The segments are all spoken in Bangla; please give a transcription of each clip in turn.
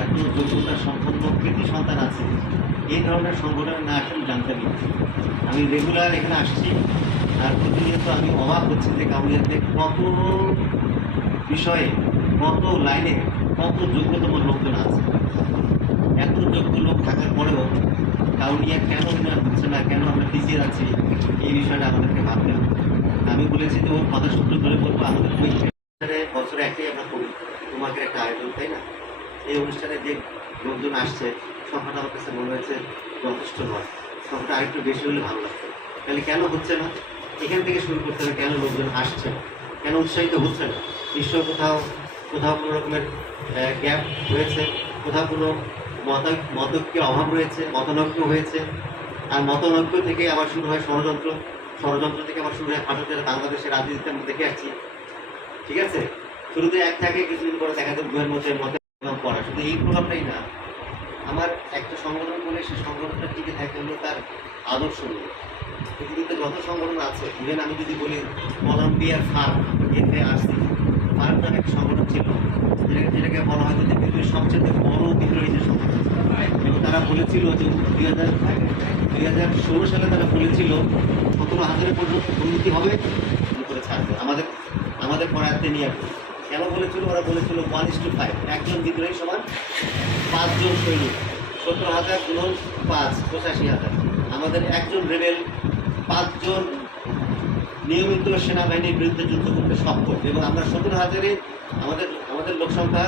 এত যোগ্যতা সম্পন্ন কৃতি সন্তান আছে। এই ধরনের সংগঠনে না আসলে জানতে পারি। আমি রেগুলার এখানে আসছি। আর প্রতিনিয়ত আমি অবাক হচ্ছি যে কাউরিয়াতে কত বিষয়ে, কত লাইনে, কত যোগ্যতম লোকজন আছে। এত যোগ্য লোক থাকার পরেও কাউরিয়া কেন উন্নয়ন হচ্ছে না, কেন আমরা পিছিয়ে যাচ্ছি এই বিষয়টা আমাদেরকে ভাবতে হবে। আমি বলেছি যে ওর কথা সূত্র ধরে বলব, আমাদের বছরে একটাই আমরা করি। তোমাকে একটা আয়োজন, তাই না? এই অনুষ্ঠানে যে লোকজন আসছে, সংখ্যাটা আমার কাছে মনে হয়েছে যথেষ্ট নয়। সংখ্যাটা আরেকটু বেশি হলে ভালো লাগতো। তাহলে কেন হচ্ছে না? এখান থেকে শুরু করতে হবে কেন লোকজন আসছে কেন উৎসাহিত হচ্ছে না? নিশ্চয় কোথাও কোথাও কোনো রকমের গ্যাপ হয়েছে কোথাও কোনো মত মতৈক্যের অভাব রয়েছে মতনৈক্য হয়েছে। আর মতনৈক্য থেকে আবার শুরু হয় ষড়যন্ত্র। ষড়যন্ত্র থেকে আবার শুরু হয় যেটা বাংলাদেশের রাজনীতিতে আমরা দেখে আসছি। ঠিক আছে? শুরুতে এক থাকে, কিছুদিন পরে দেখা যায় দুয়ের মধ্যে মতে পড়া শুধু এই প্রোগ্রামটাই না, আমার একটা সংগঠন বলে সেই সংগঠনটা টিকে থাকে হলো তার আদর্শ নিয়ে। পৃথিবীতে যত সংগঠন আছে ইভেন আমি যদি বলি কলম্বিয়ার ফার্ম এফ এ আসছি ফার্ম নামে একটা সংগঠন ছিল। যেটাকে যেটাকে বলা হয় যে পৃথিবীর সবচেয়ে বড় বিদ্রোহী যে সংগঠন। এবং তারা বলেছিল যে দুই হাজার দুই হাজার ষোলো সালে তারা বলেছিল সতেরো হাজারের পর্যন্ত উন্নতি হবে করে ছাড়বে। আমাদের আমাদের পড়াতে নিয়ে আসবে। কেন বলেছিল, ওরা বলেছিল ওয়ান ইস টু ফাইভ একজন বিদ্রোহী সমান পাঁচজন সৈনিক। সত্তর হাজার গুণ পাঁচ, পঁচাশি হাজার। আমাদের একজন রেবেল পাঁচজন নিয়মিত সেনাবাহিনীর বিরুদ্ধে যুদ্ধ করতে সক্ষম। এবং আমরা সত্তর হাজারে আমাদের আমাদের লোক সংখ্যা,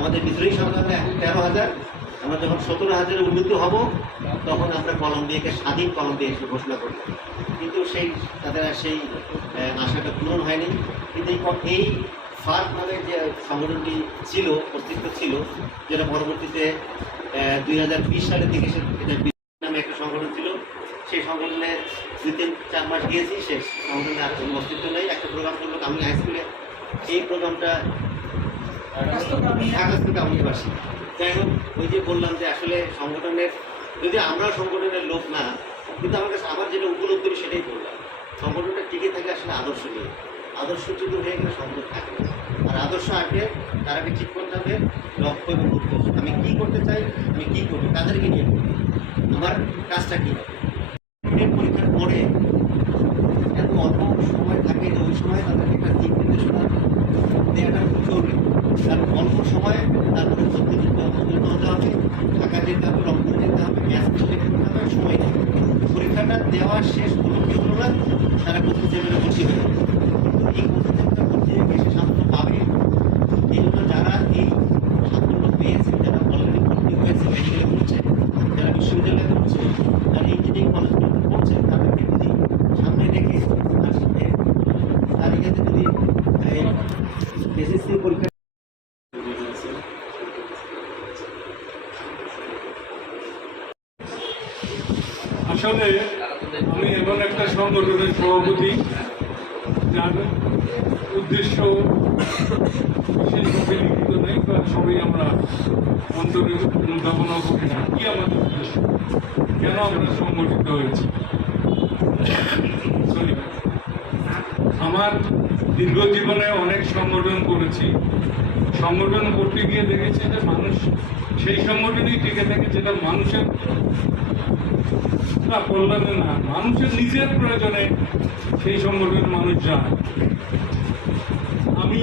আমাদের বিদ্রোহী সংখ্যা তেরো হাজার। আমরা যখন সতেরো হাজারে উন্নীত হব, তখন আমরা কলম্বিয়াকে স্বাধীন কলম্বিয়া হিসেবে ঘোষণা করব। কিন্তু সেই, তাদের সেই আশাটা পূরণ হয়নি। কিন্তু এই ফার্ক নামে যে সংগঠনটি ছিল অস্তিত্ব ছিল যেটা পরবর্তীতে দুই হাজার বিশ সালের দিকে এটা নামে একটা সংগঠন ছিল। সেই সংগঠনে দুই তিন চার মাস গিয়েছি শেষ সংগঠনে আর কোনো অস্তিত্ব নেই। একটা প্রোগ্রাম করল আমি হাই স্কুলে। এই প্রোগ্রামটা ঢাকাস্থ কামড়িবাসী যাই হোক ওই যে বললাম যে আসলে সংগঠনের যদি আমরা সংগঠনের লোক না কিন্তু আমার কাছে আমার যেটা উপলব্ধি সেটাই বললাম। সংগঠনটা টিকে থাকে আসলে আদর্শ নিয়ে আদর্শ যদি হয়ে গেলে সংগঠন থাকে। আর আদর্শ আসবে তার আগে ঠিক করতে হবে লক্ষ্য এবং উদ্দেশ্য আমি কী করতে চাই, আমি কী করব, তাদেরকে নিয়ে করব আমার কাজটা কী হবে? পরীক্ষার পরে এত অল্প সময় থাকে যে ওই সময় তাদেরকে একটা দিক নির্দেশনা দেওয়াটা খুব জরুরি। কারণ অল্প সময়ে তারপরে হবে উন্নীত হতে হবে। ঢাকা যেতে হবে রংপুর যেতে হবে, গ্যাস করতে হবে, সময় পরীক্ষাটা দেওয়া শেষ উপলক্ষে হলো না, তারা আসলে আমি এমন একটা সংগঠনের সভাপতি, যার উদ্দেশ্য বিশেষভাবে লিখিত নেই বা সবাই আমরা অন্তরে অনুধাবনা করি না। কি আমাদের উদ্দেশ্য? কেন আমরা সংগঠিত হয়েছি? আমার দীর্ঘ জীবনে অনেক সংগঠন করেছি। সংগঠন করতে গিয়ে দেখেছি যে মানুষ, সেই সংগঠনই টিকে থাকে, যেটা মানুষের না কল্যাণে না। মানুষের নিজের প্রয়োজনে সেই সংগঠনের মানুষ যায়। আমি